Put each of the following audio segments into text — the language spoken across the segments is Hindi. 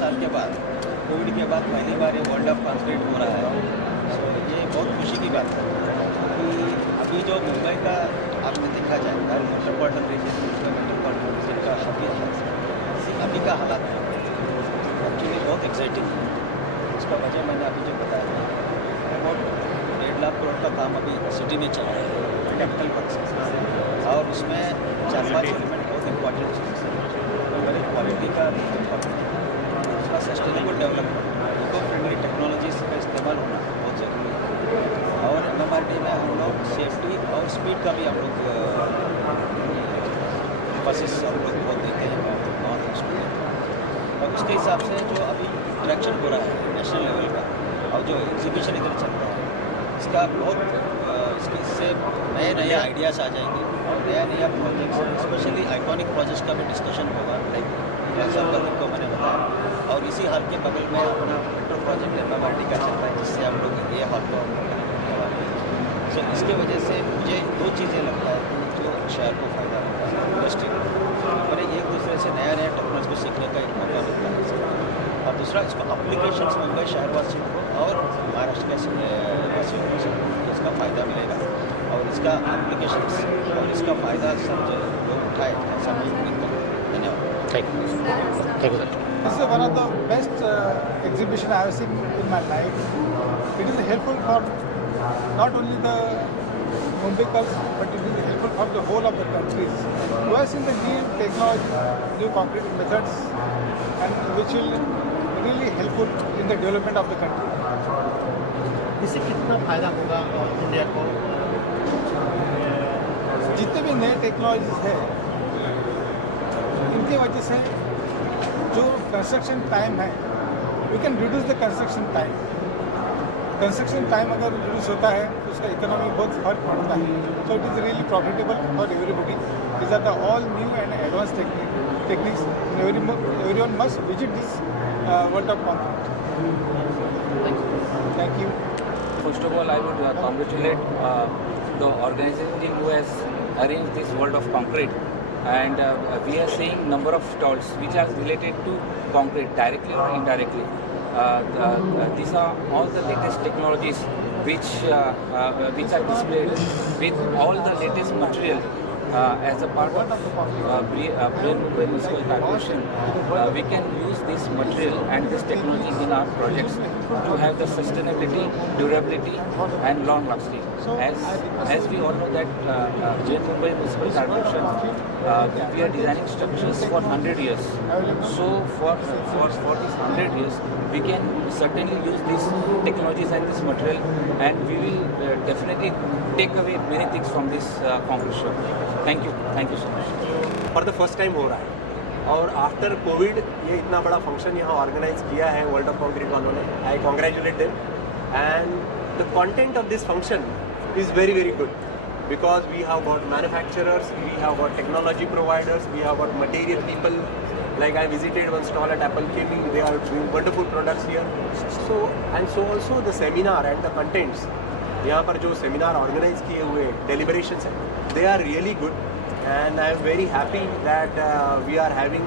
साल के बाद, कोविड के बाद पहली बार ये वर्ल्ड ऑफ कॉन्क्रीट हो रहा है। सो ये बहुत खुशी की बात है कि अभी जो मुंबई का आपने देखा जाए मेट्रोपॉलिटन रीजन मेट्रोपॉलिटन रीजन का अभी का हालात है एक्चुअली बहुत एक्साइटिंग है। इसका वजह मैंने अभी जो बताया अबाउट 1.5 लाख करोड़ का काम अभी सिटी में चला है कैपिटल वर्क्स, और उसमें 4-5 एलिमेंट बहुत इंपॉर्टेंट चीज़ है। पहले क्वालिटी का दूसरा sustainable development, eco friendly technologies का इस्तेमाल होना बहुत ज़रूरी है। और MMRD में हम लोग सेफ्टी और स्पीड का भी हम लोग एम्फेसिस हम लोग बहुत देते हैं बहुत स्टूडेंट। और उसके हिसाब से जो अभी इंटरेक्शन हो रहा है नेशनल लेवल का और जो एग्जीबिशन इधर चल रहा है इसका बहुत इससे नए आइडियाज़ आ जाएंगे और नया प्रोजेक्ट्स स्पेशली आइकॉनिक प्रोजेक्ट्स का भी डिस्कशन होगा लाइक सब को मैंने बताया। और इसी हाल के बगल में अपना मेट्रो प्रोजेक्ट MMRD का चल रहा है जिससे हम लोग ये हाल को सो इसके वजह से मुझे 2 चीज़ें लगता है जो शहर को फ़ायदा होता है इंडस्ट्री को, और एक दूसरे से नया टेक्नोलॉजी को सीखने का एक मौका मिलता है। और दूसरा इसको अप्लीकेशंस मुंबई शहरवासियों को और महाराष्ट्र के वासियों को इसका फ़ायदा मिलेगा और इसका एप्लीकेशंस और इसका फ़ायदा सब जो लोग उठाए ऐसा मैं उम्मीद करता हूँ। धन्यवाद। Thank you sir. This is one of the best exhibition I have seen in my life. It is helpful for not only the Mumbaikars, but it is helpful for the whole of the countries who have seen the new technology, new concrete methods, and which will really helpful in the development of the country. इससे कितना फायदा होगा इंडिया को? जितने भी नए टेक्नोलॉजीज है इनके वजह से जो कंस्ट्रक्शन टाइम है we can reduce the construction time. Construction time अगर रिड्यूस होता है तो उसका इकोनॉमी बहुत फर्क पड़ता है। So it is really profitable for everybody. These are the all new and advance techniques. Everyone must visit this world of concrete. Thank you. First of all, I would congratulate the organization who has arranged this World of Concrete, and we are seeing number of stalls which are related to concrete directly or indirectly. These are all the latest technologies which are displayed with all the latest material. As a part of Mumbai Municipal Corporation, we can use this material and this technology in our projects to have the sustainability, durability, and long lasting. As we all know that Mumbai Municipal Corporation, we are designing structures for 100 years. So for these 100 years, we can certainly use these technologies and this material, and we will definitely take away many things from this concrete shop. Thank you so much. For the first time हो रहा है और आफ्टर कोविड ये इतना बड़ा फंक्शन यहाँ ऑर्गेनाइज किया है वर्ल्ड ऑफ कॉन्क्रीट वालों ने। I congratulate them and the content of this function is very very good because we have got manufacturers, we have got technology providers, we have got material people. Like I visited one stall at Apple Chemie, they are doing wonderful products here. So also the seminar and the contents, यहाँ पर जो सेमिनार ऑर्गेनाइज किए हुए deliberations हैं, they are really good, and I am very happy that we are having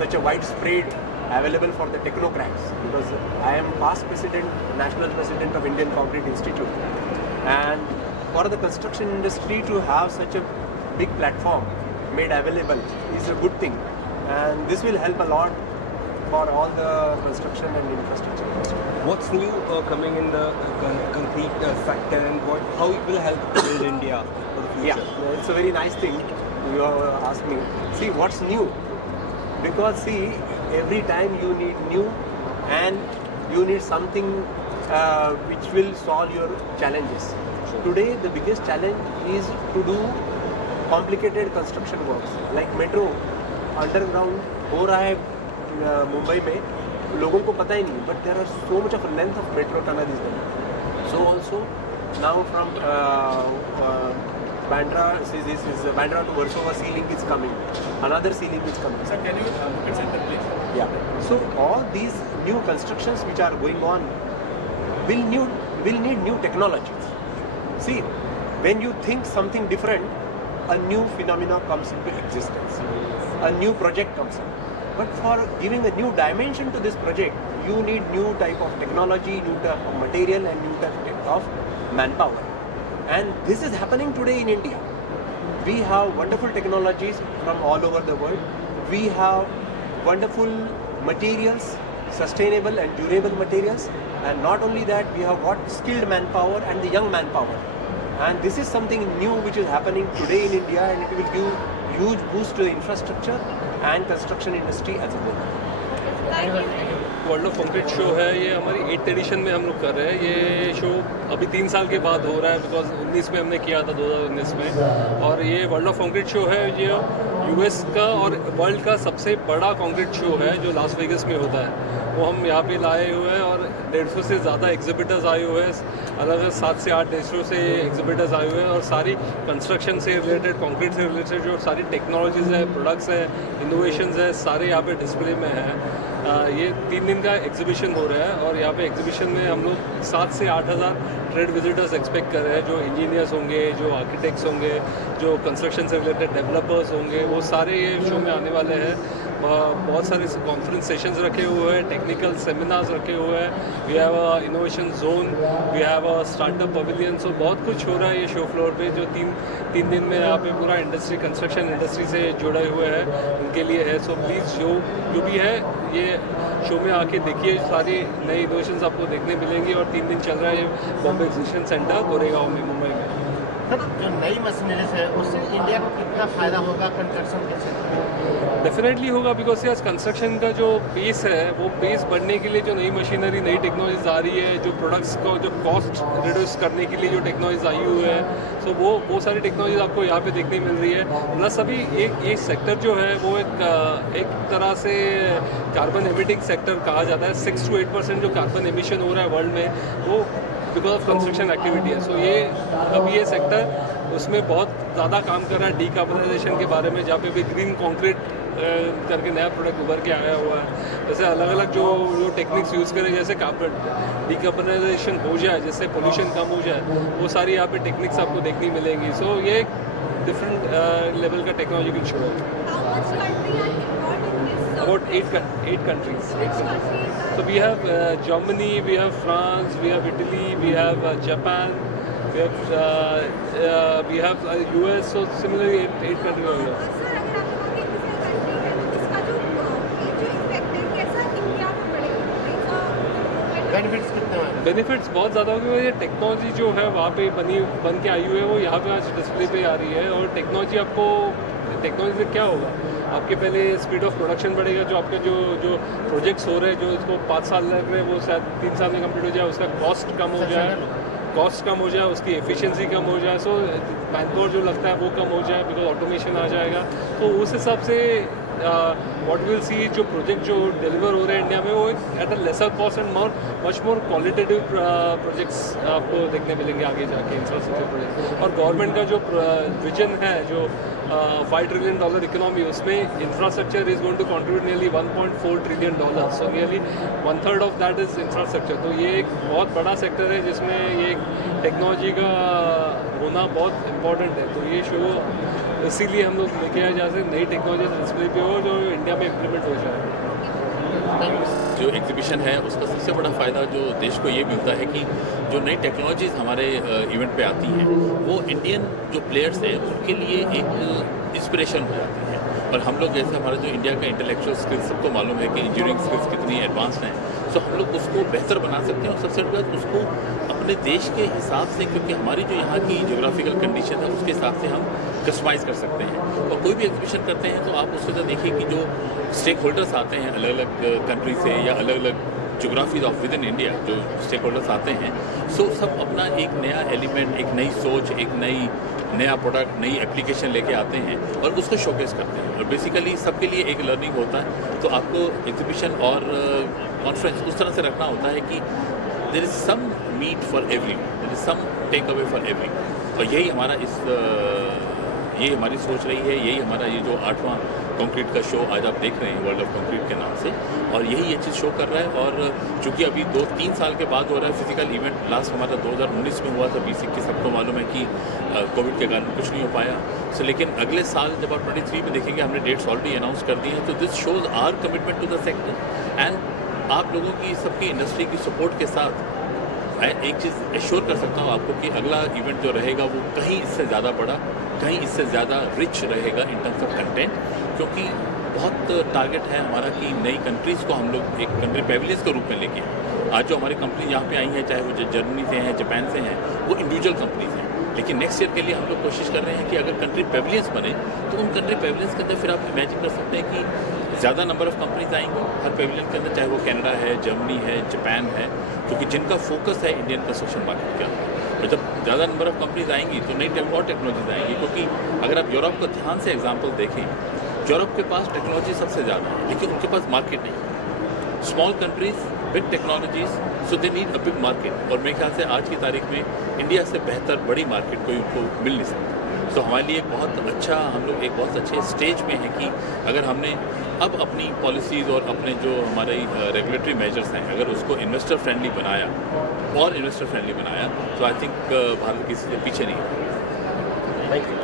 such a widespread available for the technocrats, because I am past president, national president of Indian Concrete Institute, and for the construction industry to have such a big platform made available is a good thing, and this will help a lot for all the construction and infrastructure industry. What's new coming in the concrete sector, and how it will help build India for the future? Yeah, it's a very nice thing you have asked me. See, what's new? Because see, every time you need new and you need something which will solve your challenges. Today, the biggest challenge is to do complicated construction works. Like metro, underground हो रहा है मुंबई में, लोगों को पता ही नहीं, but there are so much of length of metro tunnel is there. So also now from Bandra, this is Bandra to Warsaw sea link is coming. Another sea link is coming. Sir, can you look at center, please? Yeah. So all these new constructions which are going on will need new technologies. See, when you think something different, a new phenomena comes into existence. A new project comes up. But for giving a new dimension to this project, you need new type of technology, new type of material, and new type of manpower. And this is happening today in India. We have wonderful technologies from all over the world. We have wonderful materials, sustainable and durable materials. And not only that, we have got skilled manpower and the young manpower. And this is something new which is happening today in India, and it will give huge boost to the infrastructure and construction industry as a whole. World of concrete show है, ये हमारी 8th एडिशन में हम लोग कर रहे हैं। ये शो अभी 3 साल के बाद हो रहा है, बिकॉज 19 में हमने किया था, 2019 में। और ये वर्ल्ड ऑफ कंक्रीट शो है, ये यूएस का और वर्ल्ड का सबसे बड़ा कंक्रीट शो है जो लास वेगस में होता है। वो हम यहाँ पे लाए हुए हैं और 150 से ज़्यादा एग्जिबिटर्स आए हुए हैं, अलग अलग 7 से 8 देशों से एग्जिबिटर्स आए हुए हैं। और सारी कंस्ट्रक्शन से रिलेटेड, कंक्रीट से रिलेटेड जो सारी टेक्नोलॉजीज़ है, प्रोडक्ट्स है, इनोवेशंस है, सारे यहाँ पे डिस्प्ले में हैं। ये 3 दिन का एग्जीबिशन हो रहा है और यहाँ पे एग्जीबिशन में हम लोग 7 से 8 हज़ार ट्रेड विजिटर्स एक्सपेक्ट कर रहे हैं, जो इंजीनियर्स होंगे, जो आर्किटेक्ट्स होंगे, जो कंस्ट्रक्शन से रिलेटेड डेवलपर्स होंगे, वो सारे ये शो में आने वाले हैं। बहुत सारे कॉन्फ्रेंस सेशंस रखे हुए हैं, टेक्निकल सेमिनार्स रखे हुए हैं। We have a innovation zone, we have a startup pavilion. So बहुत कुछ हो रहा है ये शो फ्लोर पे, जो तीन दिन में यहाँ पे पूरा इंडस्ट्री, कंस्ट्रक्शन इंडस्ट्री से जुड़े हुए हैं, उनके लिए है। सो प्लीज़ जो भी है ये शो में आके देखिए, सारी नई इनोवेशंस आपको देखने मिलेंगी। और 3 दिन चल रहा है ये बॉम्बे एग्जीबिशन सेंटर गोरेगांव में, मुंबई में। सर, जो नई मशीनरीज है उससे इंडिया को कितना फ़ायदा होगा कंस्ट्रक्शन के क्षेत्र में? डेफिनेटली होगा, बिकॉज आज कंस्ट्रक्शन का जो पेस है, वो पेस बढ़ने के लिए जो नई मशीनरी, नई टेक्नोलॉजीज आ रही है, जो प्रोडक्ट्स का जो कॉस्ट रिड्यूस करने के लिए जो टेक्नोलॉजीज आई हुई है, सो वो सारी टेक्नोलॉजीज आपको यहाँ पे देखने मिल रही है। प्लस अभी एक सेक्टर जो है वो एक तरह से कार्बन एमिटिंग सेक्टर कहा जाता है। 6 to 8% जो कार्बन एमिशन हो रहा है वर्ल्ड में, वो बिकॉज ऑफ कंस्ट्रक्शन एक्टिविटी है। सो ये अभी ये सेक्टर उसमें बहुत ज़्यादा काम कर रहा है डीकार्बनाइजेशन के बारे में, जहाँ पे भी ग्रीन कंक्रीट करके नया प्रोडक्ट उभर के आया हुआ है। जैसे अलग अलग जो टेक्निक्स यूज़ करें, जैसे डीकार्बनाइजेशन हो जाए, जिससे पोल्यूशन कम हो जाए, वो सारी यहाँ पे टेक्निक्स आपको देखने मिलेंगी। सो ये एक डिफरेंट लेवल का टेक्नोलॉजिकल शो है। About 8 countries. So we have Germany, we have France, we have Italy, we have Japan, we have US. So similarly 8 countries over here. Benefits कितने होंगे? बेनिफिट्स बहुत ज़्यादा होंगे। ये टेक्नोलॉजी जो है वहाँ पे बन के आई हुई है, वो यहाँ पे आज डिस्प्ले पे आ रही है। और टेक्नोलॉजी से क्या होगा, आपके पहले स्पीड ऑफ प्रोडक्शन बढ़ेगा। जो आपके जो प्रोजेक्ट्स हो रहे हैं, जो इसको 5 साल लग रहे हैं, वो शायद 3 साल में कंप्लीट हो जाए। उसका कॉस्ट कम हो जाए, उसकी एफिशिएंसी कम हो जाए। सो मैनपावर जो लगता है वो कम हो जाए, बिकॉज ऑटोमेशन आ जाएगा। तो उस हिसाब से व्हाट विल सी जो प्रोजेक्ट जो डिलीवर हो रहे हैं इंडिया में, वो at a lesser cost and much more qualitative projects आपको देखने मिलेंगे आगे जाके, इंफ्रास्ट्रक्चर प्रोजेक्ट। और गवर्नमेंट का जो विजन है, जो $5 trillion इकोनॉमी, उसमें infrastructure is going to contribute nearly $1.4 trillion। So nearly 1/3 of that is infrastructure. तो ये एक बहुत बड़ा सेक्टर है जिसमें ये टेक्नोलॉजी का होना बहुत इम्पोर्टेंट है। तो ये शो इसीलिए हम लोग लेके आए, जैसे नई टेक्नोलॉजी डिस्प्ले पे हो जो इंडिया में इम्प्लीमेंट हो जाए। जो एग्जीबिशन है उसका सबसे बड़ा फ़ायदा जो देश को ये मिलता है कि जो नई टेक्नोलॉजीज़ हमारे इवेंट पे आती हैं, वो इंडियन जो प्लेयर्स हैं उनके लिए एक इंस्पिरेशन हो जाती है। और हम लोग जैसे हमारा जो इंडिया का इंटेलेक्चुअल स्किल्स, सबको मालूम है कि इंजीनियरिंग स्किल्स कितनी एडवांस्ड हैं, सो हम लोग उसको बेहतर बना सकते हैं। और सबसे बड़ी बात, उसको अपने देश के हिसाब से, क्योंकि हमारी जो यहाँ की जोग्राफिकल कंडीशन है उसके हिसाब से हम कस्टमाइज़ कर सकते हैं। और कोई भी एग्जीबिशन करते हैं तो आप उसके अंदर देखिए कि जो स्टेक होल्डर्स आते हैं अलग अलग कंट्री से या अलग अलग geographies of with in India, जो स्टेक होल्डर्स आते हैं, सो सब अपना एक नया एलिमेंट, एक नई सोच, एक नया प्रोडक्ट, नई एप्लीकेशन लेके आते हैं और उसको शोकेस करते हैं। और बेसिकली सबके लिए एक लर्निंग होता है। तो आपको एग्जीबिशन और कॉन्फ्रेंस उस तरह से रखना होता है कि there is some meat for every, there is some take away for every. और यही हमारी सोच रही है, यही हमारा ये जो 8वां कंक्रीट का शो आज आप देख रहे हैं वर्ल्ड ऑफ कंक्रीट के नाम से, और यही ये चीज़ शो कर रहा है। और चूँकि अभी 2-3 साल के बाद हो रहा है फिजिकल इवेंट, लास्ट हमारा 2019 में हुआ था, 2021 सबको मालूम है कि कोविड के कारण कुछ नहीं हो पाया। सो लेकिन अगले साल जब आप 23 में देखेंगे, हमने डेट्स ऑलरेडी अनाउंस कर दी हैं, तो this shows our commitment to the sector. And आप लोगों की सबकी इंडस्ट्री की सपोर्ट के साथ मैं एक चीज़ एश्योर कर सकता हूँ आपको कि अगला इवेंट जो रहेगा वो कहीं इससे ज़्यादा बड़ा, कहीं इससे ज़्यादा रिच रहेगा इन टर्म्स ऑफ कंटेंट, क्योंकि बहुत टारगेट है हमारा कि नई कंट्रीज़ को हम लोग एक कंट्री पेविलियंस के रूप में लेके आए। आज जो हमारी कंपनी यहाँ पे आई हैं, चाहे वो जो जर्मनी से हैं, जापान से हैं, वो इंडिविजुअल कंपनीज हैं, लेकिन नेक्स्ट ईयर के लिए हम लोग कोशिश कर रहे हैं कि अगर कंट्री पेविलियंस बने तो उन कंट्री पेविलियंस के अंदर फिर आप इमेजिन कर सकते हैं कि ज़्यादा नंबर ऑफ़ कंपनीज आएंगी हर पेविलियन के अंदर, चाहे वो कनाडा है, जर्मनी है, जापान है, क्योंकि जिनका फोकस है इंडियन कंस्ट्रक्शन मार्केट के अंदर। तो जब ज़्यादा नंबर ऑफ़ कंपनीज आएंगी तो नई और टेक्नोलॉजीज आएंगी, क्योंकि अगर आप यूरोप को ध्यान से एग्जाम्पल देखें, यूरोप के पास टेक्नोलॉजी सबसे ज़्यादा है, लेकिन उनके पास मार्केट नहीं। Small countries big technologies, so they need a big market, और मेरे ख्याल से आज की तारीख में इंडिया से बेहतर बड़ी मार्केट कोई उनको मिल नहीं सकती। तो हमारे लिए एक बहुत अच्छा, हम लोग एक बहुत अच्छे स्टेज में हैं कि अगर हमने अब अपनी पॉलिसीज़ और अपने जो हमारे रेगुलेटरी मेजर्स हैं, अगर उसको इन्वेस्टर फ्रेंडली बनाया और इन्वेस्टर फ्रेंडली बनाया, तो आई थिंक भारत किसी से पीछे नहीं है। Thank you.